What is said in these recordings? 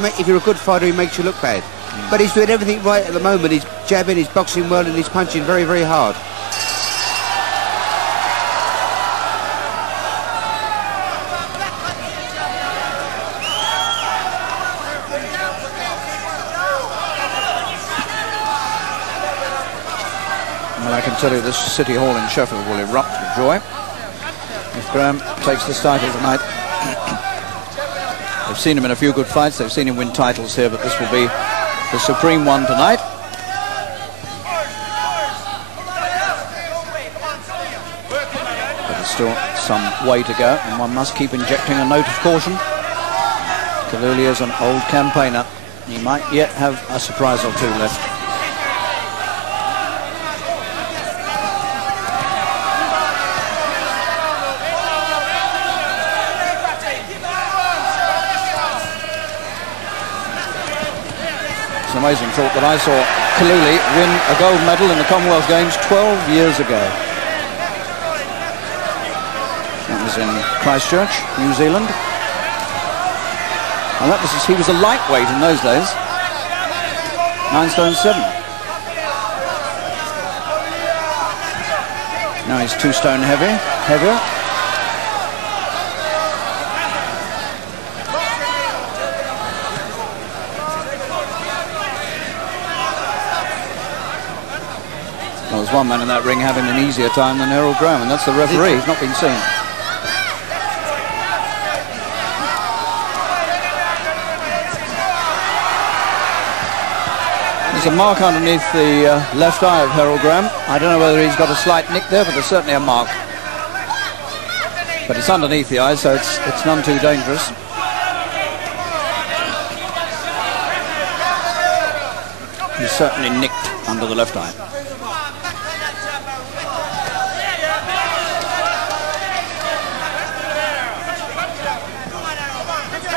If you're a good fighter, he makes you look bad. But he's doing everything right at the moment. He's jabbing, he's boxing well, and he's punching very, very hard. Well, I can tell you this City Hall in Sheffield will erupt with joy if Graham takes this title tonight. They've seen him in a few good fights, they've seen him win titles here, but this will be the supreme one tonight. But there's still some way to go, and one must keep injecting a note of caution. Kalule is an old campaigner. He might yet have a surprise or two left. It's an amazing thought that I saw Kalule win a gold medal in the Commonwealth Games 12 years ago. That was in Christchurch, New Zealand. And that was, he was a lightweight in those days. 9 stone 7. Now he's 2 stone heavier. Well, there's one man in that ring having an easier time than Herol Graham, and that's the referee. He's not been seen. There's a mark underneath the left eye of Herol Graham. I don't know whether he's got a slight nick there, but there's certainly a mark. But it's underneath the eye, so it's none too dangerous. He's certainly nicked under the left eye.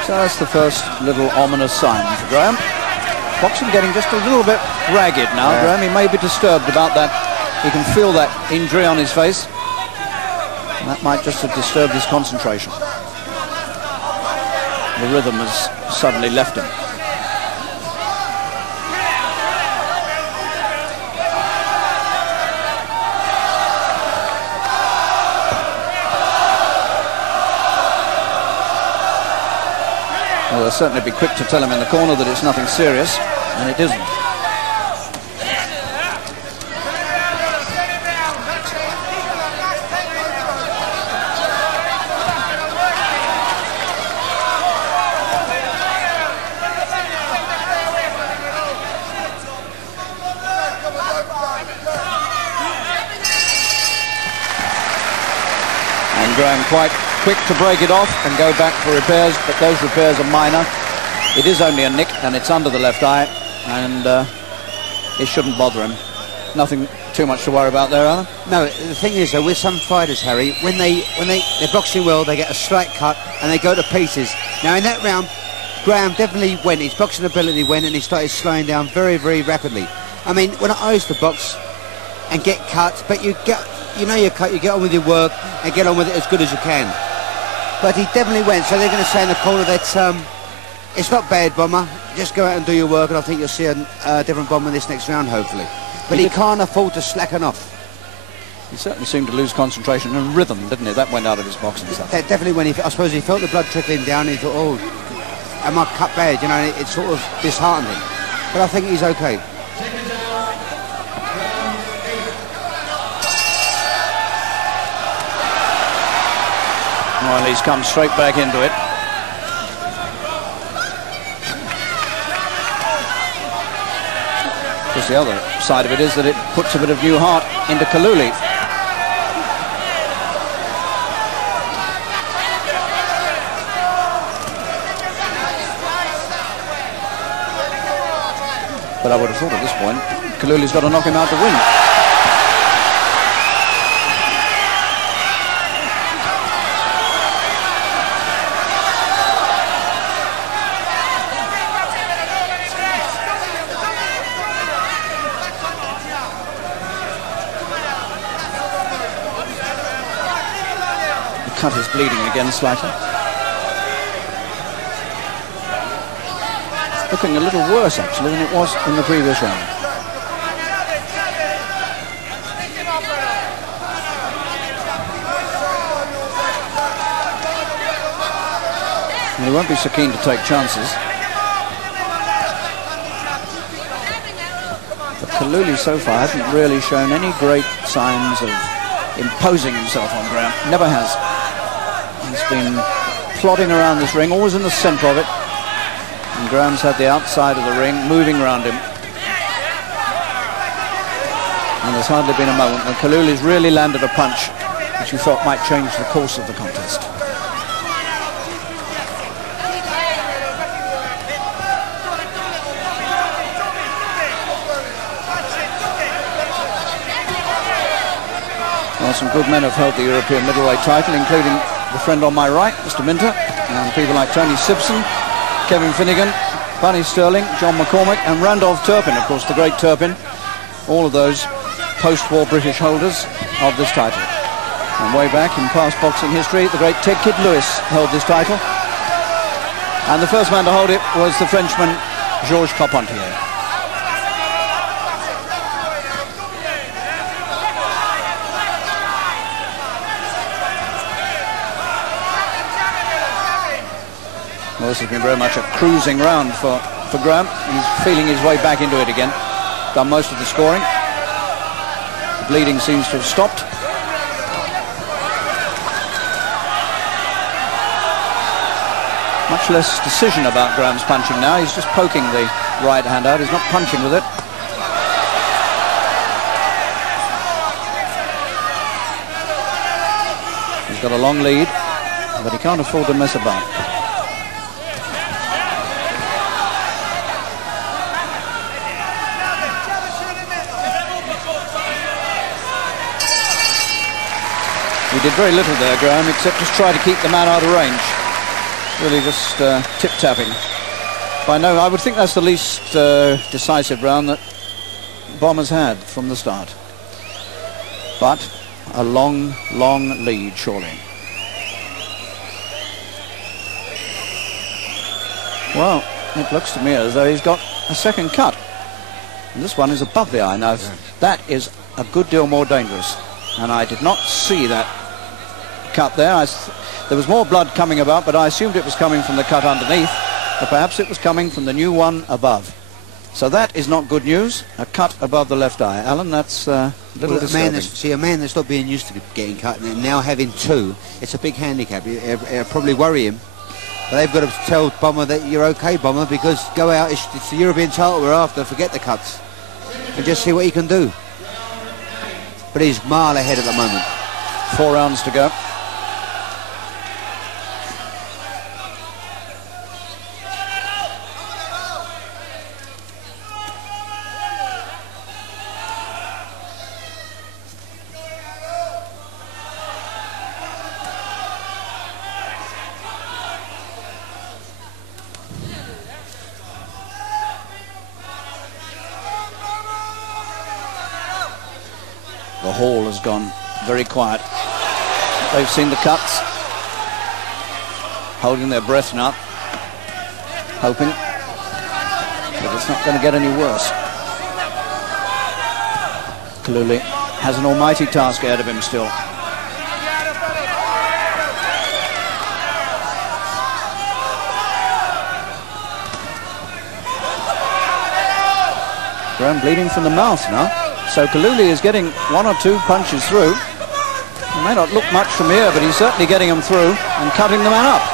So that's the first little ominous sign for Graham. Boxing getting just a little bit ragged now, Graham. He may be disturbed about that. He can feel that injury on his face. And that might just have disturbed his concentration. The rhythm has suddenly left him. Well, they'll certainly be quick to tell him in the corner that it's nothing serious, and it isn't. And Graham quite quick to break it off and go back for repairs, but those repairs are minor. It is only a nick, and it's under the left eye, and it shouldn't bother him. Nothing too much to worry about there, Alan. No, the thing is, though, with some fighters, Harry, when they're boxing well, they get a slight cut and they go to pieces. Now, in that round, Graham definitely went. His boxing ability went, and he started slowing down very, very rapidly. I mean, when I used to box and get cut, but you know you're cut, you get on with your work and get on with it as good as you can. But he definitely went, so they're going to say in the corner that it's not bad, Bomber. Just go out and do your work, and I think you'll see a different Bomber this next round, hopefully. But he can't afford to slacken off. He certainly seemed to lose concentration and rhythm, didn't he? That went out of his boxing stuff. That definitely when I suppose he felt the blood trickling down, and he thought, oh, am I cut bad? You know, and it sort of disheartened him. But I think he's okay. Well, he's come straight back into it. Because the other side of it is that it puts a bit of new heart into Kalule. But I would have thought at this point, Kalule's got to knock him out to win. The cut is bleeding again slightly. looking a little worse, actually, than it was in the previous round. And he won't be so keen to take chances. But Kalule so far hasn't really shown any great signs of imposing himself on Graham. Never has. He's been plodding around this ring, always in the centre of it. And Graham's had the outside of the ring, moving around him. And there's hardly been a moment when Kalule's really landed a punch which you thought might change the course of the contest. Well, some good men have held the European middleweight title, including the friend on my right, Mr. Minter, and people like Tony Simpson, Kevin Finnegan, Bunny Sterling, John McCormick, and Randolph Turpin, of course, the great Turpin. All of those post-war British holders of this title. And way back in past boxing history, the great Ted Kid Lewis held this title. And the first man to hold it was the Frenchman Georges Carpentier. Well, this has been very much a cruising round for Graham. He's feeling his way back into it again. Done most of the scoring. The bleeding seems to have stopped. Much less decision about Graham's punching now. He's just poking the right hand out. He's not punching with it. He's got a long lead, but he can't afford to mess about. He did very little there, Graham, except just try to keep the man out of range. Really just tip-tapping. By no, I would think that's the least decisive round that Bomber's had from the start. But a long, long lead, surely. Well, it looks to me as though he's got a second cut. And this one is above the eye. Now, that is a good deal more dangerous. And I did not see that cut there. There was more blood coming about, but I assumed it was coming from the cut underneath, or perhaps it was coming from the new one above. So that is not good news. A cut above the left eye. Alan, that's a little disturbing. A man that's not being used to getting cut and now having two, it's a big handicap. It'll probably worry him. But they've got to tell Bomber that you're okay, Bomber, because go out, it's the European title we're after, forget the cuts. And just see what he can do. But he's a mile ahead at the moment. 4 rounds to go. The hall has gone very quiet. They've seen the cuts, holding their breath now, hoping that it's not going to get any worse. Kalule has an almighty task ahead of him still. Graham bleeding from the mouth now. So Kalule is getting 1 or 2 punches through. He may not look much from here, but he's certainly getting them through and cutting the man up.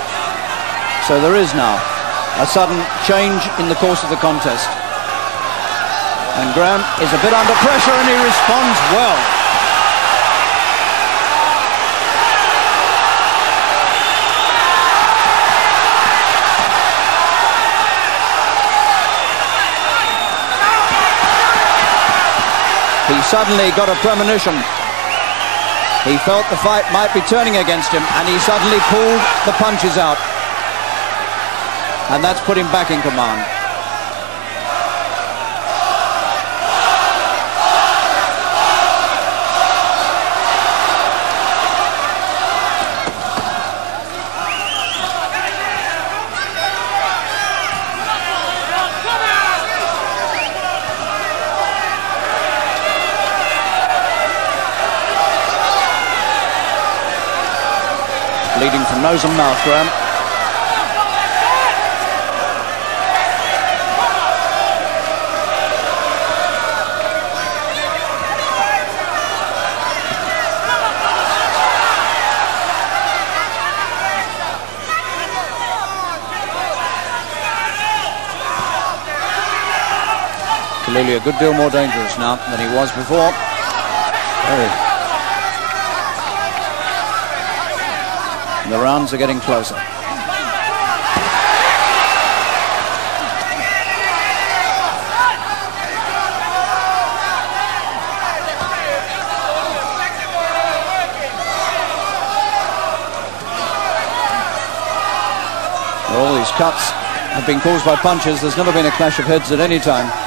So there is now a sudden change in the course of the contest. And Graham is a bit under pressure and he responds well. He suddenly got a premonition. He felt the fight might be turning against him, and he suddenly pulled the punches out. And that's put him back in command. bleeding from nose and mouth, Graham. Kalule a good deal more dangerous now than he was before. And the rounds are getting closer. All these cuts have been caused by punches. There's never been a clash of heads at any time.